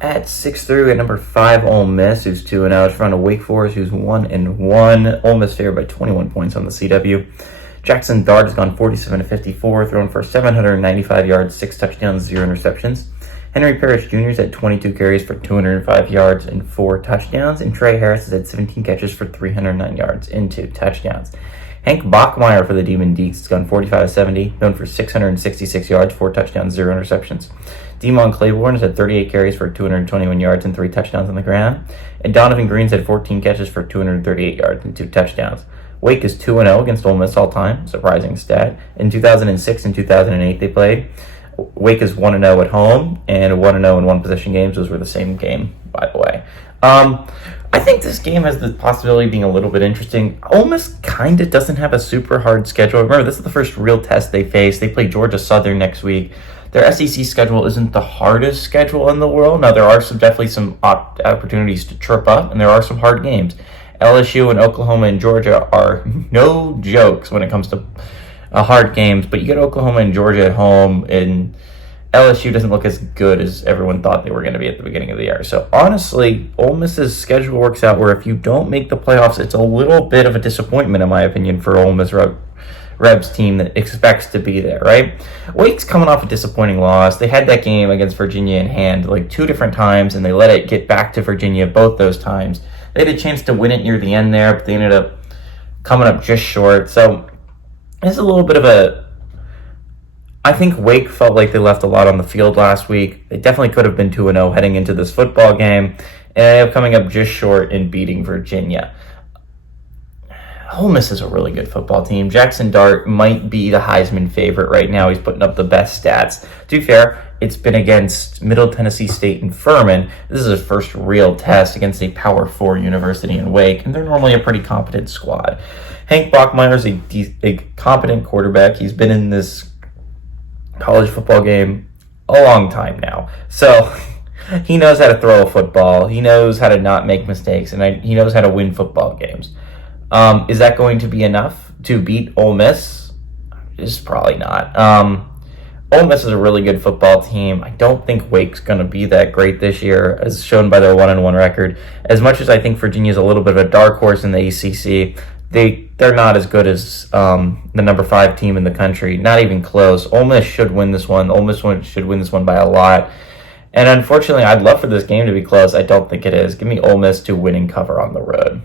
at 6-3 at number 5, Ole Miss, who's 2-0. It's in front of Wake Forest, who's 1-1. Ole Miss favored by 21 points on the CW. Jackson Dart has gone 47-54, thrown for 795 yards, 6 touchdowns, 0 interceptions. Henry Parrish Jr. has had 22 carries for 205 yards and 4 touchdowns. And Trey Harris has had 17 catches for 309 yards and 2 touchdowns. Hank Bachmeier for the Demon Deacs has gone 45-70, thrown for 666 yards, 4 touchdowns, 0 interceptions. Demon Claiborne has had 38 carries for 221 yards and 3 touchdowns on the ground. And Donovan Green's had 14 catches for 238 yards and 2 touchdowns. Wake is 2-0 against Ole Miss all time, surprising stat. In 2006 and 2008 they played. Wake is 1-0 at home and 1-0 in one-possession games. Those were the same game, by the way. I think this game has the possibility of being a little bit interesting. Ole Miss kind of doesn't have a super hard schedule. Remember, this is the first real test they face. They play Georgia Southern next week. Their SEC schedule isn't the hardest schedule in the world. Now, there are definitely some opportunities to trip up, and there are some hard games. LSU and Oklahoma and Georgia are no jokes when it comes to hard games, but you get Oklahoma and Georgia at home, and LSU doesn't look as good as everyone thought they were going to be at the beginning of the year. So honestly, Ole Miss's schedule works out where if you don't make the playoffs, it's a little bit of a disappointment, in my opinion, for Ole Miss Rebs team that expects to be there, right? Wake's coming off a disappointing loss. They had that game against Virginia in hand like 2 different times, and they let it get back to Virginia both those times. They had a chance to win it near the end there, but they ended up coming up just short. So it's a little bit of I think Wake felt like they left a lot on the field last week. They definitely could have been 2-0 heading into this football game, and they ended up coming up just short in beating Virginia. Ole Miss is a really good football team. Jackson Dart might be the Heisman favorite right now. He's putting up the best stats. To be fair, it's been against Middle Tennessee State and Furman. This is his first real test against a Power 4 university in Wake, and they're normally a pretty competent squad. Hank Bachmeier is a competent quarterback. He's been in this college football game a long time now. So he knows how to throw a football. He knows how to not make mistakes, and he knows how to win football games. Is that going to be enough to beat Ole Miss? It's probably not. Ole Miss is a really good football team. I don't think Wake's going to be that great this year, as shown by their 1-1 record. As much as I think Virginia's a little bit of a dark horse in the ACC, they're not as good as the number 5 team in the country. Not even close. Ole Miss should win this one. Ole Miss should win this one by a lot. And unfortunately, I'd love for this game to be close. I don't think it is. Give me Ole Miss to win and cover on the road.